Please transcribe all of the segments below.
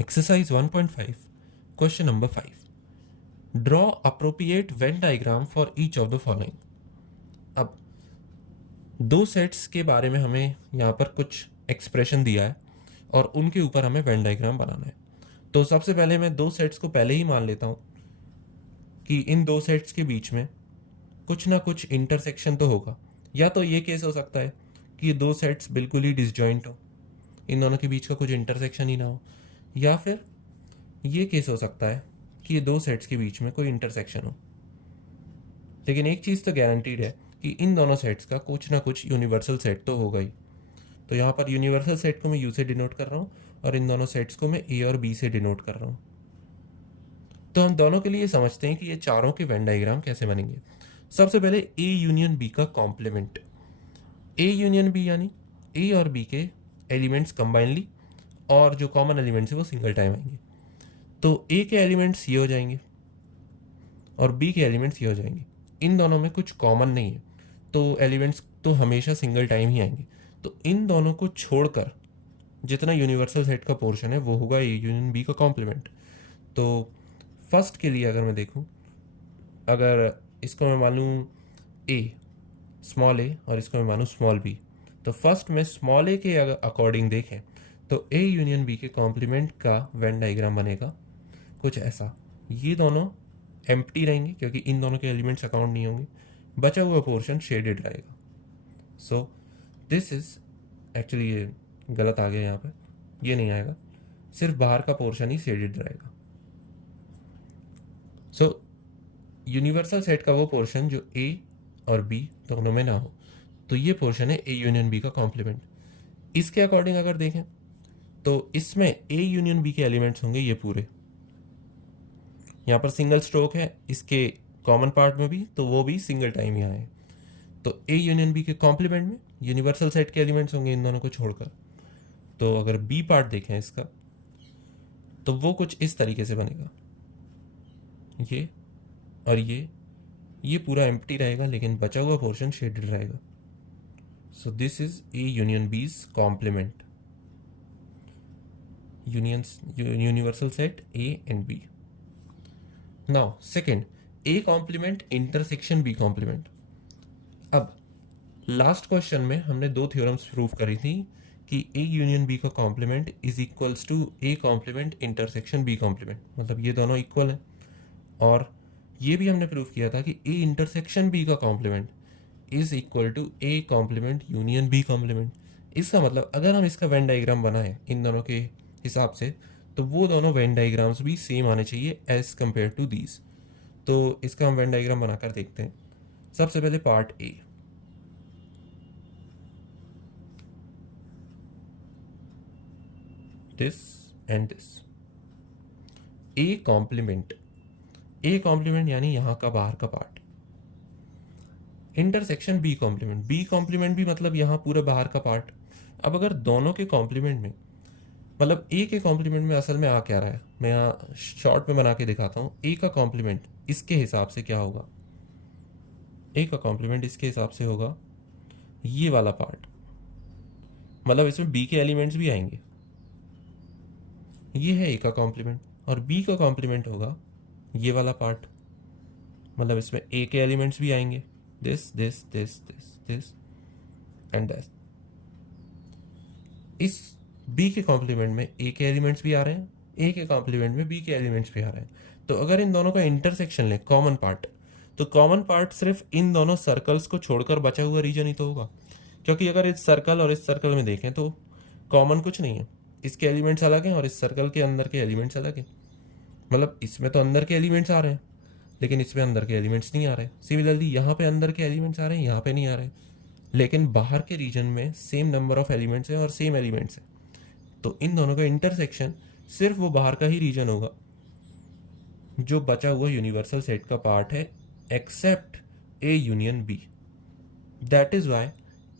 Exercise 1.5, question number 5. Draw appropriate Venn diagram for each of the following. अब दो sets के बारे में हमें यहाँ पर कुछ एक्सप्रेशन दिया है और उनके ऊपर हमें वेन डायग्राम बनाना है। तो सबसे पहले मैं दो सेट्स को पहले ही मान लेता हूँ कि इन दो सेट्स के बीच में कुछ ना कुछ इंटरसेक्शन तो होगा। या तो ये केस हो सकता है कि ये दो सेट्स बिल्कुल ही डिसजॉइंट हो, इन दोनों के बीच का कुछ इंटरसेक्शन ही ना हो, या फिर ये केस हो सकता है कि ये दो सेट्स के बीच में कोई इंटरसेक्शन हो। लेकिन एक चीज़ तो गारंटीड है कि इन दोनों सेट्स का कुछ ना कुछ यूनिवर्सल सेट तो होगा ही। तो यहाँ पर यूनिवर्सल सेट को मैं यू से डिनोट कर रहा हूँ और इन दोनों सेट्स को मैं ए और बी से डिनोट कर रहा हूँ। तो हम दोनों के लिए समझते हैं कि ये चारों के वेन डायग्राम कैसे बनेंगे। सबसे पहले ए यूनियन बी का कॉम्प्लीमेंट। ए यूनियन बी यानी ए और बी के एलिमेंट्स कंबाइनली और जो कॉमन एलिमेंट्स है वो सिंगल टाइम आएंगे। तो ए के एलिमेंट्स ये हो जाएंगे और बी के एलिमेंट्स ये हो जाएंगे। इन दोनों में कुछ कॉमन नहीं है तो एलिमेंट्स तो हमेशा सिंगल टाइम ही आएंगे। तो इन दोनों को छोड़कर जितना यूनिवर्सल सेट का पोर्शन है वो होगा ए यूनियन बी का कॉम्प्लीमेंट। तो फर्स्ट के लिए अगर मैं देखूं, अगर इसको मैं मानूं ए स्मॉल ए और इसको मैं मानूं स्मॉल बी, तो फर्स्ट में स्मॉल ए के अकॉर्डिंग देखें तो ए यूनियन बी के कॉम्प्लीमेंट का वेन डायग्राम बनेगा कुछ ऐसा। ये दोनों एम्प्टी रहेंगे क्योंकि इन दोनों के एलिमेंट्स अकाउंट नहीं होंगे, बचा हुआ पोर्शन शेडेड रहेगा। सो दिस इज एक्चुअली ये गलत आ गया, यहाँ पर ये नहीं आएगा, सिर्फ बाहर का पोर्शन ही शेडेड रहेगा। सो यूनिवर्सल सेट का वो पोर्शन जो ए और बी दोनों में ना हो, तो ये पोर्शन है ए यूनियन बी का कॉम्प्लीमेंट। इसके अकॉर्डिंग अगर देखें तो इसमें ए यूनियन बी के एलिमेंट्स होंगे ये पूरे। यहाँ पर सिंगल स्ट्रोक है इसके कॉमन पार्ट में भी, तो वो भी सिंगल टाइम यहाँ है। तो ए यूनियन बी के कॉम्प्लीमेंट में यूनिवर्सल सेट के एलिमेंट्स होंगे इन दोनों को छोड़कर। तो अगर बी पार्ट देखें इसका तो वो कुछ इस तरीके से बनेगा, ये और ये पूरा एम्प्टी रहेगा लेकिन बचा हुआ पोर्शन शेडेड रहेगा। So this is A union B's complement, universal set A and B. Now second, A complement intersection B complement. अब लास्ट क्वेश्चन में हमने दो थ्योरम्स प्रूव करी थी कि ए यूनियन बी का complement is equals to A complement intersection B complement, मतलब ये दोनों इक्वल हैं। और ये भी हमने प्रूव किया था कि ए इंटरसेक्शन बी का complement is equal to A complement union B complement. इसका मतलब अगर हम इसका वेन डायग्राम बनाएं इन दोनों के हिसाब से तो वो दोनों वेन डायग्राम्स भी सेम आने चाहिए एज कंपेयर टू दीज। तो इसका हम वेन डायग्राम बनाकर देखते हैं। सबसे पहले part A, this and this. A complement, A complement यानी यहां का बाहर का part. Intersection B complement, B complement भी मतलब यहां पूरे बाहर का पार्ट। अब अगर दोनों के कॉम्प्लीमेंट में, मतलब ए के कॉम्प्लीमेंट में असल में आ क्या रहा है, मैं यहाँ शॉर्ट में बना के दिखाता हूँ। ए का कॉम्प्लीमेंट इसके हिसाब से क्या होगा, ए का कॉम्प्लीमेंट इसके हिसाब से होगा ये वाला पार्ट, मतलब इसमें बी के एलिमेंट्स भी आएंगे। ये है ए का कॉम्प्लीमेंट और बी का कॉम्प्लीमेंट होगा ये वाला पार्ट, मतलब इसमें ए के एलिमेंट्स भी आएंगे, this this this this this and that. इस बी के कॉम्प्लीमेंट में ए के एलिमेंट्स भी आ रहे हैं, ए के कॉम्प्लीमेंट में बी के एलिमेंट्स भी आ रहे हैं। तो अगर इन दोनों का इंटरसेक्शन लें कॉमन पार्ट, तो कॉमन पार्ट सिर्फ इन दोनों सर्कल्स को छोड़कर बचा हुआ रीजन ही तो होगा। क्योंकि अगर इस सर्कल और इस सर्कल में देखें तो कॉमन कुछ नहीं है, इसके एलिमेंट्स अलग हैं और इस सर्कल के अंदर के एलिमेंट्स अलग हैं। मतलब इसमें तो अंदर के एलिमेंट्स आ रहे हैं लेकिन इसमें अंदर के एलिमेंट्स नहीं आ रहे। सिमिलरली यहाँ पे अंदर के एलिमेंट्स आ रहे हैं, यहाँ पे नहीं आ रहे, लेकिन बाहर के रीजन में सेम नंबर ऑफ एलिमेंट्स हैं और सेम एलिमेंट्स हैं। तो इन दोनों का इंटरसेक्शन सिर्फ वो बाहर का ही रीजन होगा जो बचा हुआ यूनिवर्सल सेट का पार्ट है, except A union B. That is why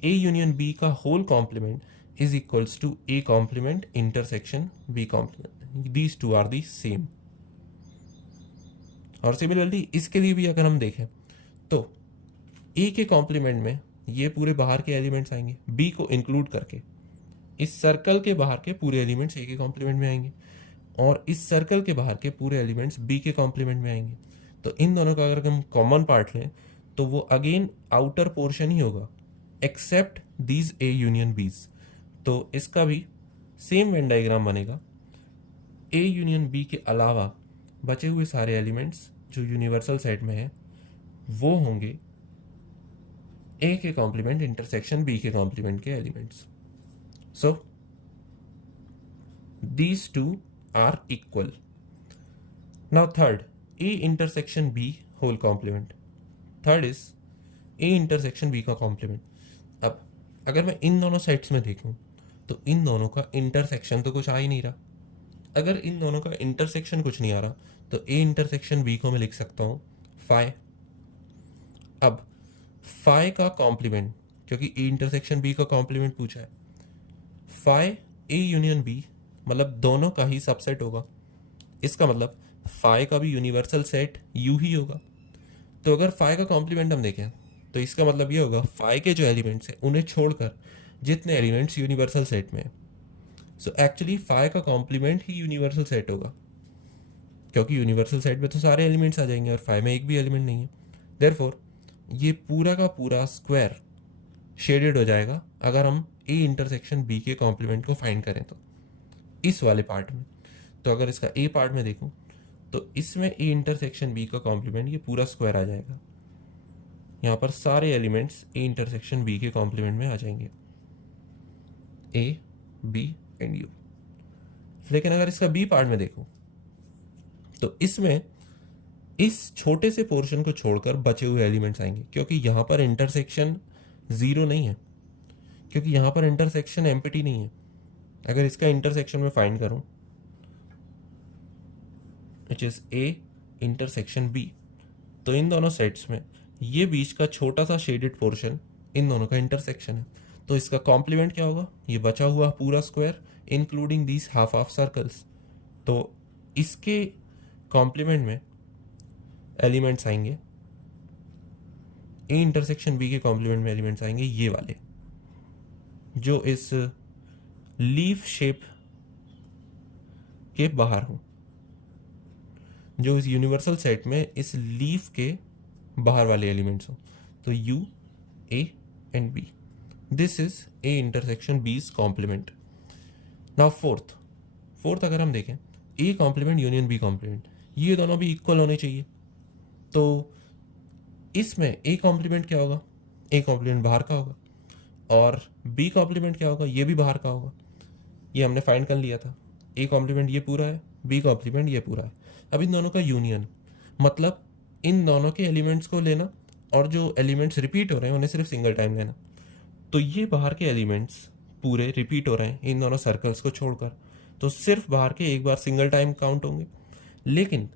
A union B का whole complement is equals to A complement intersection B complement. These two are the same. और सिमिलरली इसके लिए भी अगर हम देखें तो ए के कॉम्प्लीमेंट में ये पूरे बाहर के एलिमेंट्स आएंगे, बी को इंक्लूड करके इस सर्कल के बाहर के पूरे एलिमेंट्स ए के कॉम्प्लीमेंट में आएंगे। और इस सर्कल के बाहर के पूरे एलिमेंट्स बी के कॉम्प्लीमेंट में आएंगे। तो इन दोनों का अगर हम कॉमन पार्ट लें तो वो अगेन आउटर पोर्शन ही होगा एक्सेप्ट दीज ए यूनियन बीज। तो इसका भी सेम वेन डायग्राम बनेगा। ए यूनियन बी के अलावा बचे हुए सारे एलिमेंट्स जो यूनिवर्सल सेट में है वो होंगे ए के कॉम्प्लीमेंट इंटरसेक्शन बी के कॉम्प्लीमेंट के elements. So these two are equal. Now third, A intersection B whole complement. Third is A intersection B का कॉम्प्लीमेंट। अब अगर मैं इन दोनों सेट्स में देखूं तो इन दोनों का इंटरसेक्शन तो कुछ आ ही नहीं रहा। अगर इन दोनों का इंटरसेक्शन कुछ नहीं आ रहा तो ए इंटरसेक्शन बी को मैं लिख सकता हूं फाई। अब फाई का कॉम्प्लीमेंट, क्योंकि ए इंटरसेक्शन बी का कॉम्प्लीमेंट पूछा है, फाई ए यूनियन बी मतलब दोनों का ही सबसेट होगा। इसका मतलब फाई का भी यूनिवर्सल सेट यू ही होगा। तो अगर फाई का कॉम्प्लीमेंट हम देखें तो इसका मतलब ये होगा फाई के जो एलिमेंट्स हैं उन्हें छोड़कर जितने एलिमेंट्स यूनिवर्सल सेट में है। सो एक्चुअली फाई का कॉम्प्लीमेंट ही यूनिवर्सल सेट होगा, क्योंकि यूनिवर्सल सेट में तो सारे एलिमेंट्स आ जाएंगे और फाई में एक भी एलिमेंट नहीं है। देयरफॉर ये पूरा का पूरा स्क्वायर शेडेड हो जाएगा अगर हम ए इंटरसेक्शन बी के कॉम्प्लीमेंट को फाइंड करें तो इस वाले पार्ट में। तो अगर इसका ए पार्ट में देखूं तो इसमें ए इंटरसेक्शन बी का कॉम्प्लीमेंट ये पूरा स्क्वायर आ जाएगा। यहाँ पर सारे एलिमेंट्स ए इंटरसेक्शन बी के कॉम्प्लीमेंट में आ जाएंगे, ए बी एंड यू। लेकिन अगर इसका बी पार्ट में देखूं तो इसमें इस छोटे से पोर्शन को छोड़कर बचे हुए एलिमेंट्स आएंगे, क्योंकि यहाँ पर इंटरसेक्शन जीरो नहीं है, क्योंकि यहाँ पर इंटरसेक्शन एम्प्टी नहीं है। अगर इसका इंटरसेक्शन में फाइंड करूं which is A intersection B, तो इन दोनों सेट्स में ये बीच का छोटा सा शेडेड पोर्शन इन दोनों का इंटरसेक्शन है। तो इसका कॉम्प्लीमेंट क्या होगा, ये बचा हुआ पूरा square including these half of circles. तो इसके कॉम्प्लीमेंट में एलिमेंट्स आएंगे, ए इंटरसेक्शन बी के कॉम्प्लीमेंट में एलिमेंट्स आएंगे ये वाले जो इस लीफ शेप के बाहर हो, जो इस यूनिवर्सल सेट में इस लीफ के बाहर वाले एलिमेंट्स हो। तो U A and B, this is A intersection B's complement. Now fourth अगर हम देखें A complement union B complement, ये दोनों भी इक्वल होने चाहिए। तो इसमें ए कॉम्प्लीमेंट क्या होगा, ए कॉम्प्लीमेंट बाहर का होगा, और बी कॉम्प्लीमेंट क्या होगा, ये भी बाहर का होगा। ये हमने फाइंड कर लिया था, ए कॉम्प्लीमेंट ये पूरा है, बी कॉम्प्लीमेंट ये पूरा है। अब इन दोनों का यूनियन मतलब इन दोनों के एलिमेंट्स को लेना और जो एलिमेंट्स रिपीट हो रहे हैं उन्हें सिर्फ सिंगल टाइम लेना। तो ये बाहर के एलिमेंट्स पूरे रिपीट हो रहे हैं इन दोनों सर्कल्स को छोड़कर, तो सिर्फ बाहर के एक बार सिंगल टाइम काउंट होंगे। लेकिन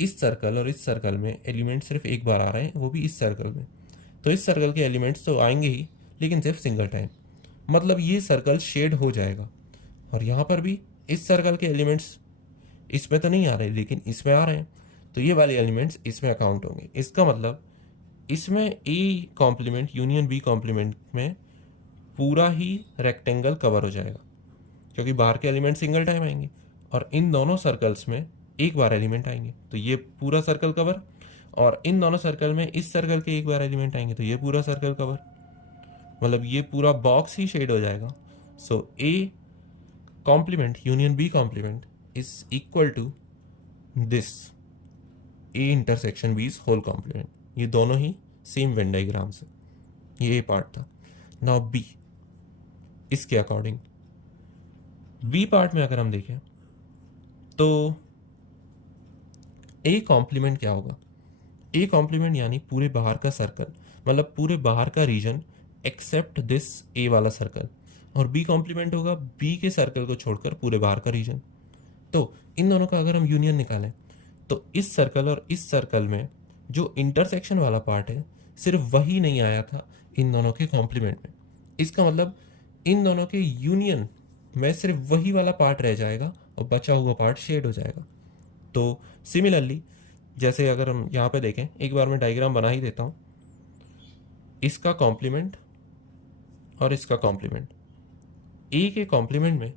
इस सर्कल और इस सर्कल में एलिमेंट सिर्फ एक बार आ रहे हैं, वो भी इस सर्कल में। तो इस सर्कल के एलिमेंट्स तो आएंगे ही, लेकिन सिर्फ सिंगल टाइम। मतलब ये सर्कल शेड हो जाएगा। और यहाँ पर भी इस सर्कल के एलिमेंट्स इसमें तो नहीं आ रहे लेकिन इसमें आ रहे हैं, तो ये वाले एलिमेंट्स इसमें अकाउंट होंगे। इसका मतलब इसमें A complement union B complement में पूरा ही रेक्टेंगल कवर हो जाएगा, क्योंकि बाहर के एलिमेंट सिंगल टाइम आएंगे और इन दोनों सर्कल्स में एक बार एलिमेंट आएंगे, तो ये पूरा सर्कल कवर। और इन दोनों सर्कल में इस सर्कल के एक बार एलिमेंट आएंगे तो ये पूरा सर्कल कवर। मतलब ये पूरा बॉक्स ही शेड हो जाएगा। So A complement union B complement is equal to this A intersection B is whole complement। ये दोनों ही सेम वेन डायग्राम से, ये पार्ट था। नाउ बी, इसके अकॉर्डिंग बी पार्ट में अगर हम देखें तो ए कॉम्प्लीमेंट क्या होगा, ए कॉम्प्लीमेंट यानी पूरे बाहर का सर्कल, मतलब पूरे बाहर का रीजन एक्सेप्ट दिस ए वाला सर्कल, और बी कॉम्प्लीमेंट होगा बी के सर्कल को छोड़कर पूरे बाहर का रीजन। तो इन दोनों का अगर हम यूनियन निकालें तो इस सर्कल और इस सर्कल में जो इंटरसेक्शन वाला पार्ट है सिर्फ वही नहीं आया था इन दोनों के कॉम्प्लीमेंट में। इसका मतलब इन दोनों के यूनियन में सिर्फ वही वाला पार्ट रह जाएगा और बचा हुआ पार्ट शेड हो जाएगा। तो सिमिलरली जैसे अगर हम यहाँ पे देखें, एक बार मैं डायग्राम बना ही देता हूँ, इसका कॉम्प्लीमेंट और इसका कॉम्प्लीमेंट, ए के कॉम्प्लीमेंट में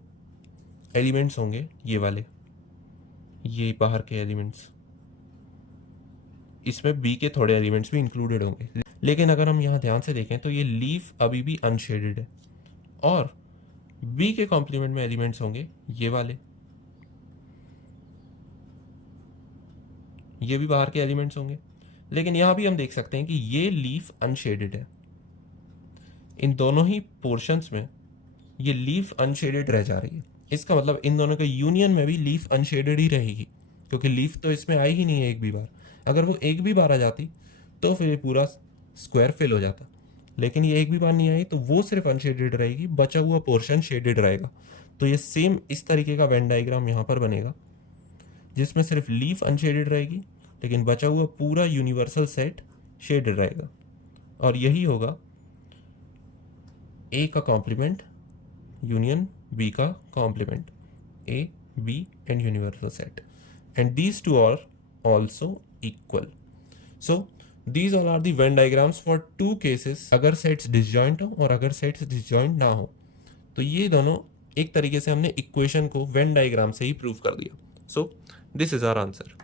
एलिमेंट्स होंगे ये वाले, ये बाहर के एलिमेंट्स, इसमें बी के थोड़े एलिमेंट्स भी इंक्लूडेड होंगे। लेकिन अगर हम यहाँ ध्यान से देखें तो ये लीफ अभी भी अनशेडेड है और बी के कॉम्प्लीमेंट में एलिमेंट्स होंगे ये वाले, ये भी बाहर के एलिमेंट्स होंगे। लेकिन यहाँ भी हम देख सकते हैं कि ये लीफ अनशेडेड है, इन दोनों ही पोर्शंस में ये लीफ अनशेडेड रह जा रही है। इसका मतलब इन दोनों के यूनियन में भी लीफ अनशेडेड ही रहेगी, क्योंकि लीफ तो इसमें आई ही नहीं है एक भी बार। अगर वो एक भी बार आ जाती तो फिर ये पूरा स्क्वायर फिल हो जाता, लेकिन ये एक भी बार नहीं आई तो वो सिर्फ अनशेडेड रहेगी, बचा हुआ पोर्शन शेडेड रहेगा। तो ये सेम इस तरीके का वेन डायग्राम यहाँ पर बनेगा, जिसमें सिर्फ लीफ अनशेडेड रहेगी लेकिन बचा हुआ पूरा यूनिवर्सल सेट शेडेड रहेगा। और यही होगा ए का कॉम्प्लीमेंट यूनियन बी का complement, A B and universal set, and these two are also equal. So these all are the Venn diagrams for two cases, अगर सेट्स डिसजॉइंट हो और अगर सेट्स डिसजॉइंट ना हो। तो ये दोनों एक तरीके से हमने इक्वेशन को वेन डायग्राम से ही प्रूव कर दिया। So this is our answer.